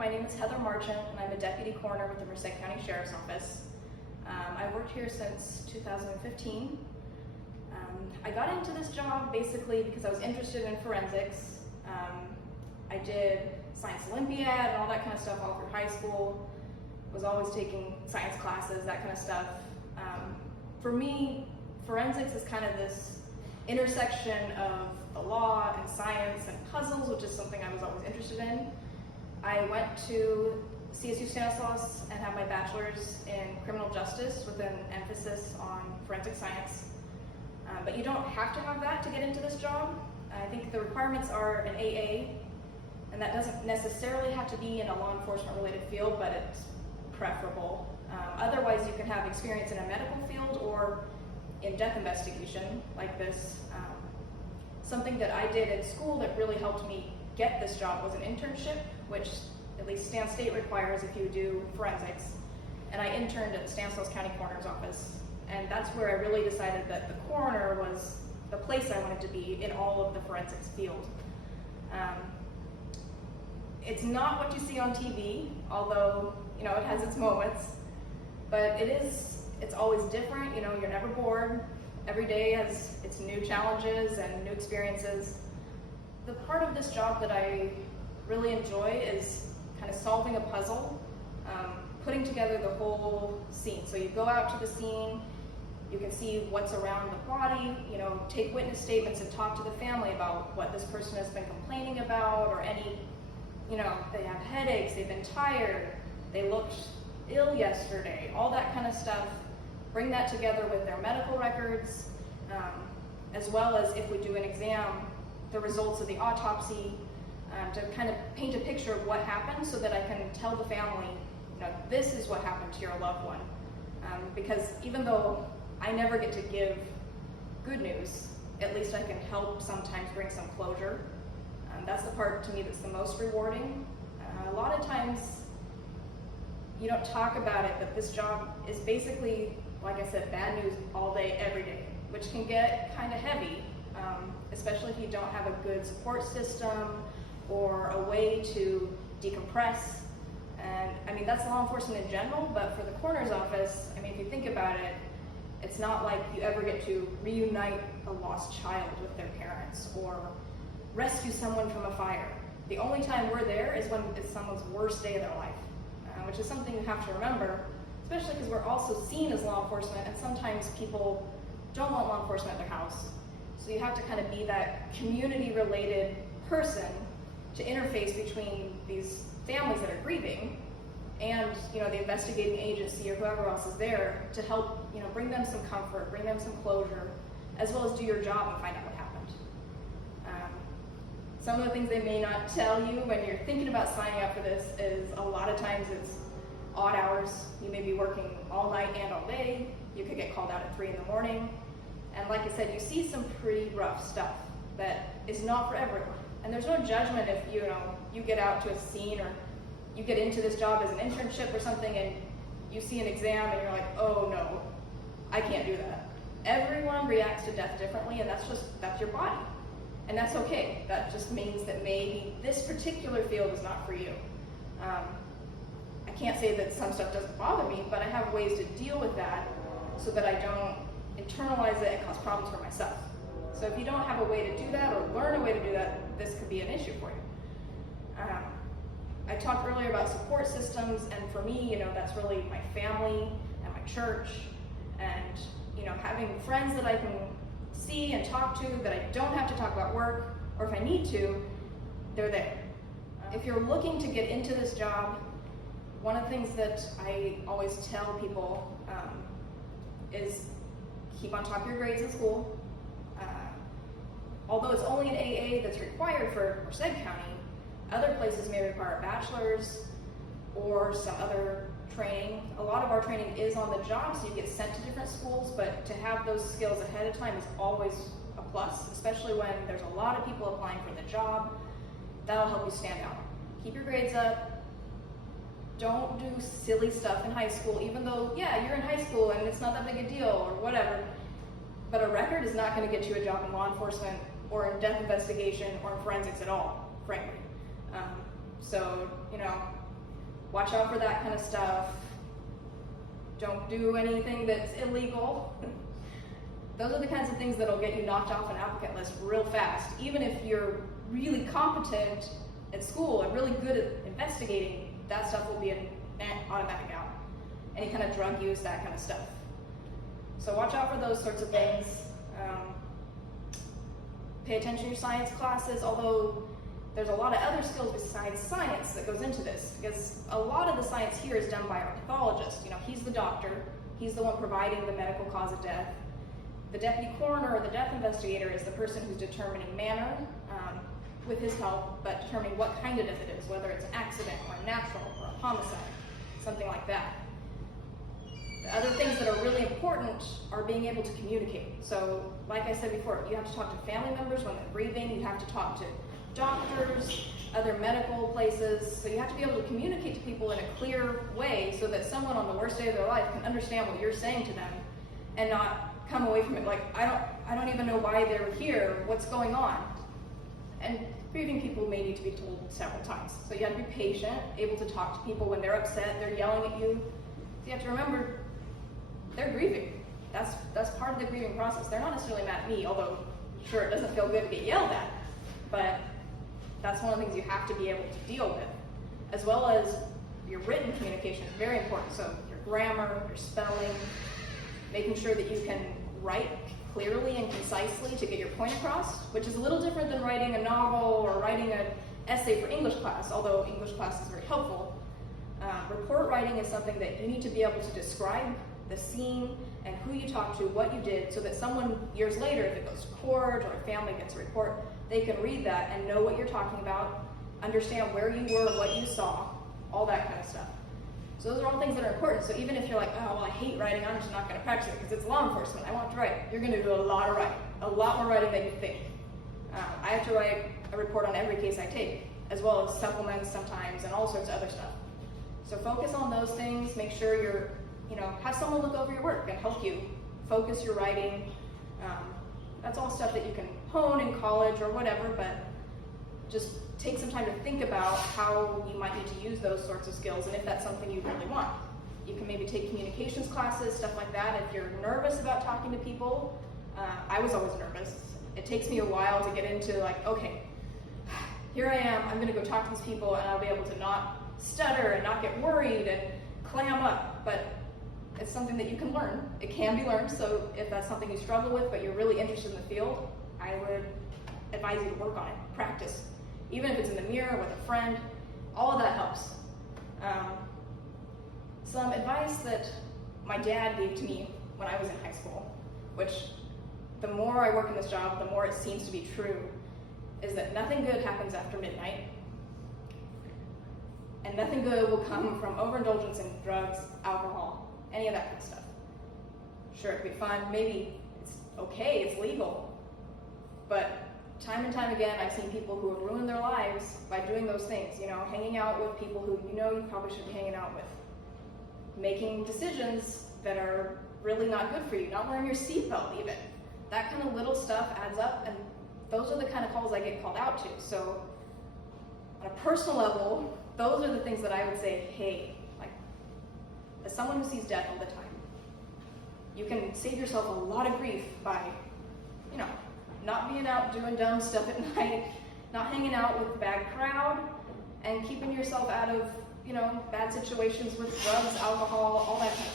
My name is Heather Marchant, and I'm a deputy coroner with the Merced County Sheriff's Office. I've worked here since 2015. I got into this job basically because I was interested in forensics. I did Science Olympiad and all that kind of stuff all through high school. Was always taking science classes, that kind of stuff. For me, forensics is kind of this intersection of the law and science and puzzles, which is something I was always interested in. I went to CSU Stanislaus and have my bachelor's in criminal justice with an emphasis on forensic science. But you don't have to have that to get into this job. I think the requirements are an AA, and that doesn't necessarily have to be in a law enforcement related field, but it's preferable. Otherwise, you can have experience in a medical field or in death investigation like this. Something that I did in school that really helped me get this job was an internship, which at least Stan State requires if you do forensics. And I interned at the Stanislaus County Coroner's Office. And that's where I really decided that the coroner was the place I wanted to be in all of the forensics field. It's not what you see on TV, although it has its moments, but it's always different. You're never bored. Every day has its new challenges and new experiences. The part of this job that I really enjoy is kind of solving a puzzle, putting together the whole scene. So you go out to the scene, you can see what's around the body, take witness statements and talk to the family about what this person has been complaining about, or any, they have headaches, they've been tired, they looked ill yesterday, all that kind of stuff. Bring that together with their medical records, as well as if we do an exam, the results of the autopsy, to kind of paint a picture of what happened so that I can tell the family, this is what happened to your loved one. Because even though I never get to give good news, at least I can help sometimes bring some closure. That's the part to me that's the most rewarding. A lot of times you don't talk about it, but this job is basically, like I said, bad news all day, every day, which can get kind of heavy, especially if you don't have a good support system or a way to decompress. And that's law enforcement in general, but for the coroner's office, if you think about it, it's not like you ever get to reunite a lost child with their parents or rescue someone from a fire. The only time we're there is when it's someone's worst day of their life, which is something you have to remember, especially because we're also seen as law enforcement, and sometimes people don't want law enforcement at their house. So you have to kind of be that community-related person to interface between these families that are grieving and the investigating agency or whoever else is there to help bring them some comfort, bring them some closure, as well as do your job and find out what happened. Some of the things they may not tell you when you're thinking about signing up for this is a lot of times it's odd hours. You may be working all night and all day. You could get called out at 3 in the morning. And like I said, you see some pretty rough stuff that is not for everyone. And there's no judgment if you get out to a scene or you get into this job as an internship or something and you see an exam and you're like, oh no, I can't do that. Everyone reacts to death differently, and that's your body. And that's okay. That just means that maybe this particular field is not for you. I can't say that some stuff doesn't bother me, but I have ways to deal with that so that I don't internalize it and cause problems for myself. So if you don't have a way to do that or learn a way to do that, this could be an issue for you. I talked earlier about support systems, and for me, that's really my family and my church, and having friends that I can see and talk to that I don't have to talk about work, or if I need to, they're there. If you're looking to get into this job, one of the things that I always tell people is keep on top of your grades in school. Although it's only an AA that's required for Merced County, other places may require a bachelor's or some other training. A lot of our training is on the job, so you get sent to different schools, but to have those skills ahead of time is always a plus, especially when there's a lot of people applying for the job. That'll help you stand out. Keep your grades up. Don't do silly stuff in high school, even though, yeah, you're in high school and it's not that big a deal or whatever. But a record is not going to get you a job in law enforcement or in death investigation or in forensics at all, frankly. So, watch out for that kind of stuff. Don't do anything that's illegal. Those are the kinds of things that'll get you knocked off an applicant list real fast. Even if you're really competent at school and really good at investigating, that stuff will be an automatic out. Any kind of drug use, that kind of stuff. So watch out for those sorts of things. Pay attention to your science classes, although there's a lot of other skills besides science that goes into this, because a lot of the science here is done by our pathologist. You know, he's the doctor, he's the one providing the medical cause of death. The deputy coroner or the death investigator is the person who's determining manner, with his help, but determining what kind of death it is, whether it's an accident or a natural or a homicide, something like that. The other things that are really important are being able to communicate. So, like I said before, you have to talk to family members when they're grieving, you have to talk to doctors, other medical places, so you have to be able to communicate to people in a clear way so that someone on the worst day of their life can understand what you're saying to them and not come away from it like, I don't even know why they're here, what's going on. And grieving people may need to be told several times. So you have to be patient, able to talk to people when they're upset, they're yelling at you. So you have to remember, they're grieving. That's part of the grieving process. They're not necessarily mad at me, although sure it doesn't feel good to get yelled at, but that's one of the things you have to be able to deal with. As well as your written communication is very important. So your grammar, your spelling, making sure that you can write clearly and concisely to get your point across, which is a little different than writing a novel or writing an essay for English class, although English class is very helpful. Report writing is something that you need to be able to describe the scene and who you talked to, what you did, so that someone years later, if it goes to court or a family gets a report, they can read that and know what you're talking about, understand where you were, what you saw, all that kind of stuff. So those are all things that are important. So even if you're like, oh, well, I hate writing, I'm just not going to practice it because it's law enforcement, I want to write. You're going to do a lot of writing, a lot more writing than you think. I have to write a report on every case I take, as well as supplements sometimes and all sorts of other stuff. So focus on those things, make sure you're, have someone look over your work and help you focus your writing. That's all stuff that you can hone in college or whatever, but just take some time to think about how you might need to use those sorts of skills and if that's something you really want. You can maybe take communications classes, stuff like that. If you're nervous about talking to people, I was always nervous. It takes me a while to get into like, okay, here I am, I'm gonna go talk to these people and I'll be able to not stutter and not get worried and clam up, but it's something that you can learn. It can be learned, so if that's something you struggle with but you're really interested in the field, I would advise you to work on it, practice. Even if it's in the mirror with a friend, all of that helps. Some advice that my dad gave to me when I was in high school, which the more I work in this job, the more it seems to be true, is that nothing good happens after midnight, and nothing good will come from overindulgence in drugs, alcohol, any of that kind of stuff. Sure, it'd be fun, maybe it's okay, it's legal, but time and time again, I've seen people who have ruined their lives by doing those things, hanging out with people who you probably shouldn't be hanging out with, making decisions that are really not good for you, not wearing your seatbelt even. That kind of little stuff adds up, and those are the kind of calls I get called out to. So on a personal level, those are the things that I would say, hey, like, as someone who sees death all the time, you can save yourself a lot of grief by, not being out doing dumb stuff at night, not hanging out with a bad crowd, and keeping yourself out of, bad situations with drugs, alcohol, all that kind of